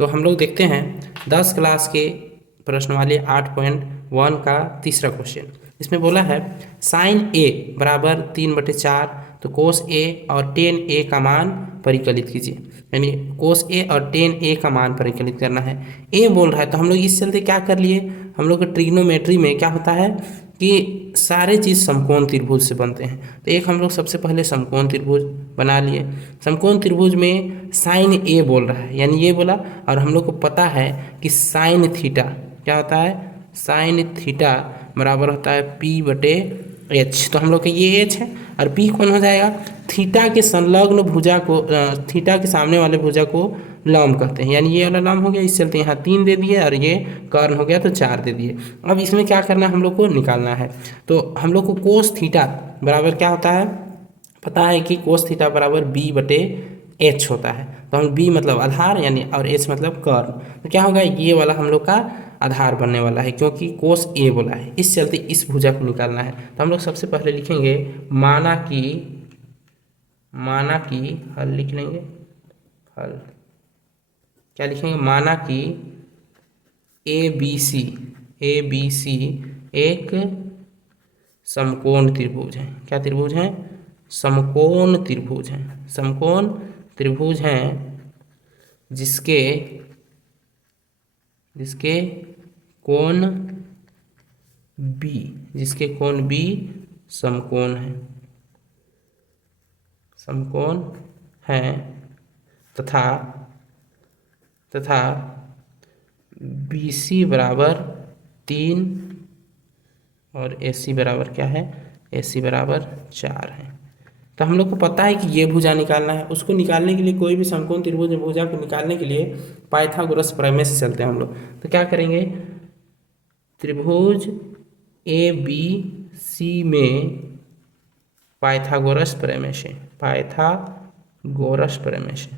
तो हम लोग देखते हैं 10 क्लास के प्रश्नवाली 8.1 का तीसरा क्वेश्चन। इसमें बोला है साइन ए बराबर 3/4, तो कोस ए और टेन ए का मान परिकलित कीजिए। यानी कोस ए और टेन ए का मान परिकलित करना है। ए बोल रहा है तो हम लोग इस चलते क्या कर लिए, हम लोग का ट्रिग्नोमेट्री में क्या होता है कि सारे चीज़ समकोण त्रिभुज से बनते हैं। तो एक हम लोग सबसे पहले समकोण त्रिभुज बना लिए। समकोण त्रिभुज में साइन ए बोल रहा है, यानी ये बोला, और हम लोग को पता है कि साइन थीटा क्या होता है, साइन थीटा बराबर होता है P/H। तो हम लोग का ये H है और P कौन हो जाएगा, थीटा के संलग्न भुजा को, थीटा के सामने वाले भुजा को लंब कहते हैं। यानी ये वाला लंब हो गया, इस चलते यहाँ 3 दे दिए और ये कर्ण हो गया तो 4 दे दिए। अब इसमें क्या करना है, हम लोग को निकालना है। तो हम लोग को कोस थीटा बराबर क्या होता है, पता है कि कोस थीटा बराबर B/H होता है। तो हम B मतलब आधार यानी और H मतलब कर्ण, तो क्या होगा, ये वाला हम लोग का आधार बनने वाला है क्योंकि कोस ए बोला है। इस चलते इस भुजा को निकालना है। तो हम लोग सबसे पहले लिखेंगे माना कि हल लिख लेंगे। हल क्या लिखेंगे, माना कि ABC एक समकोण त्रिभुज है। क्या त्रिभुज है, समकोण त्रिभुज है। समकोण त्रिभुज है जिसके कोण B समकोण है, समकोण है तथा BC बराबर 3 और AC बराबर क्या है, AC बराबर 4 है। तो हम लोग को पता है कि ये भुजा निकालना है। उसको निकालने के लिए, कोई भी समकोण त्रिभुज भुजा को निकालने के लिए पाइथागोरस प्रमेय से चलते हैं हम लोग। तो क्या करेंगे, त्रिभुज ABC में पाइथागोरस प्रमेय से, पाइथागोरस प्रमेय से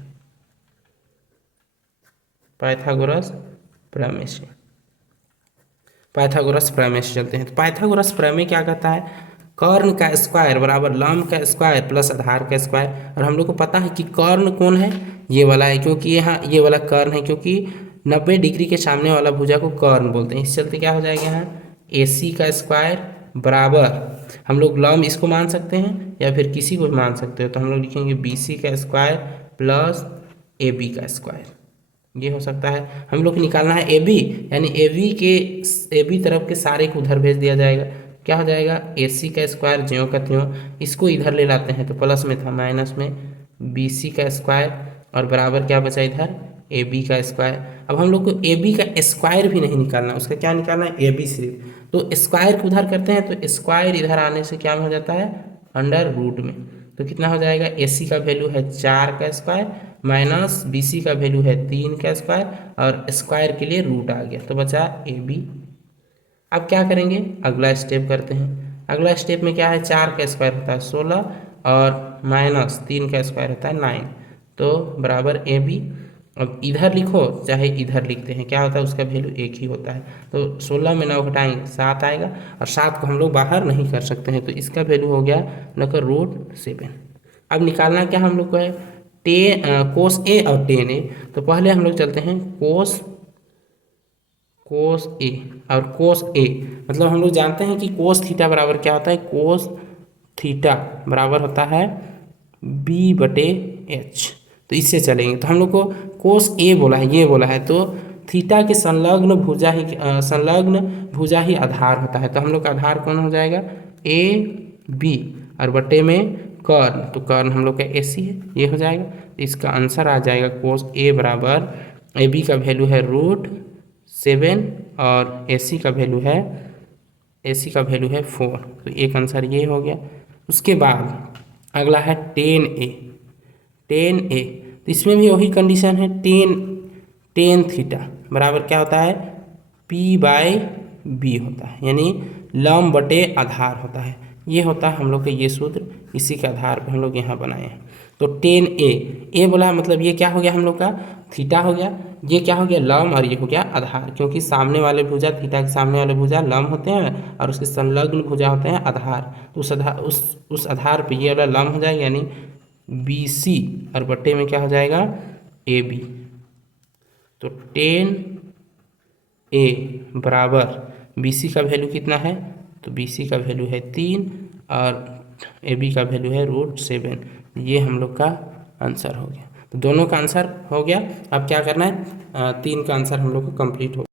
चलते हैं। तो पाइथागोरस प्रमेय क्या कहता है, कर्ण का स्क्वायर बराबर लंब का स्क्वायर प्लस आधार का स्क्वायर। और हम लोग को पता है कि कर्ण कौन है, ये वाला है, क्योंकि यहाँ ये वाला कर्ण है, क्योंकि 90 डिग्री के सामने वाला भुजा को कर्ण बोलते हैं। इस चलते क्या हो जाएगा, यहाँ AC का स्क्वायर बराबर, हम लोग लंब इसको मान सकते हैं या फिर किसी को भी मान सकते हो। तो हम लोग लिखेंगे BC का स्क्वायर प्लस AB का स्क्वायर, ये हो सकता है। हम लोग को निकालना है AB, यानी AB तरफ के सारे को उधर भेज दिया जाएगा। क्या हो जाएगा, AC का स्क्वायर ज्यों का त्यों, इसको इधर ले लाते हैं तो प्लस में था, माइनस में BC का स्क्वायर और बराबर क्या बचा इधर, AB का स्क्वायर। अब हम लोग को AB का स्क्वायर भी नहीं निकालना, उसका क्या निकालना है, AB सिर्फ। तो स्क्वायर को उधर करते हैं तो स्क्वायर इधर आने से क्या हो जाता है, अंडर रूट में। तो कितना हो जाएगा, AC का वैल्यू है 4 का स्क्वायर माइनस BC का वैल्यू है 3 का स्क्वायर और स्क्वायर के लिए रूट आ गया, तो बचा AB। अब क्या करेंगे, अगला स्टेप करते हैं। अगला स्टेप में क्या है, 4 का स्क्वायर होता है 16 और माइनस 3 का स्क्वायर होता है 9, तो बराबर AB। अब इधर लिखो चाहे इधर लिखते हैं, क्या होता है, उसका वैल्यू एक ही होता है। तो 16 में 9 घटाएंगे 7 आएगा, और 7 को हम लोग बाहर नहीं कर सकते हैं, तो इसका वैल्यू हो गया लगभग √7। अब निकालना क्या हम लोग को है, कोस ए और टेन ए। तो पहले हम लोग चलते हैं कोस ए और कोस ए, मतलब हम लोग जानते हैं कि कोस थीटा बराबर क्या होता है, कोस थीटा बराबर होता है B/H। तो इससे चलेंगे। तो हम लोग को कोस ए बोला है, ये बोला है, तो थीटा के संलग्न भुजा ही आधार होता है। तो हम लोग का आधार कौन हो जाएगा, AB और बटे में कर्ण, तो कर्ण हम लोग का AC है, ये हो जाएगा। इसका आंसर आ जाएगा कोस ए बराबर, AB का वैल्यू है √7 और AC का वैल्यू है 4। तो एक आंसर ये हो गया। उसके बाद अगला है टेन ए। तो इसमें भी वही कंडीशन है, टेन थीटा बराबर क्या होता है, P/B होता है, यानी लंब बटे आधार होता है। ये होता है हम लोग का ये सूत्र, इसी के आधार पर हम लोग यहाँ बनाए हैं। तो टेन ए बोला मतलब ये क्या हो गया, हम लोग का थीटा हो गया, ये क्या हो गया लंब, और ये हो गया आधार, क्योंकि सामने वाले भुजा, थीटा के सामने वाले भुजा लंब होते हैं और उसके संलग्न भुजा होते हैं आधार। तो उस आधार पे ये वाला लंब हो जाएगा, यानी BC और बट्टे में क्या हो जाएगा AB। तो 10a बराबर BC का वैल्यू कितना है, तो BC का वैल्यू है 3 और AB का वैल्यू है √7। ये हम लोग का आंसर हो गया। तो दोनों का आंसर हो गया। अब क्या करना है, 3 का आंसर हम लोग को कंप्लीट हो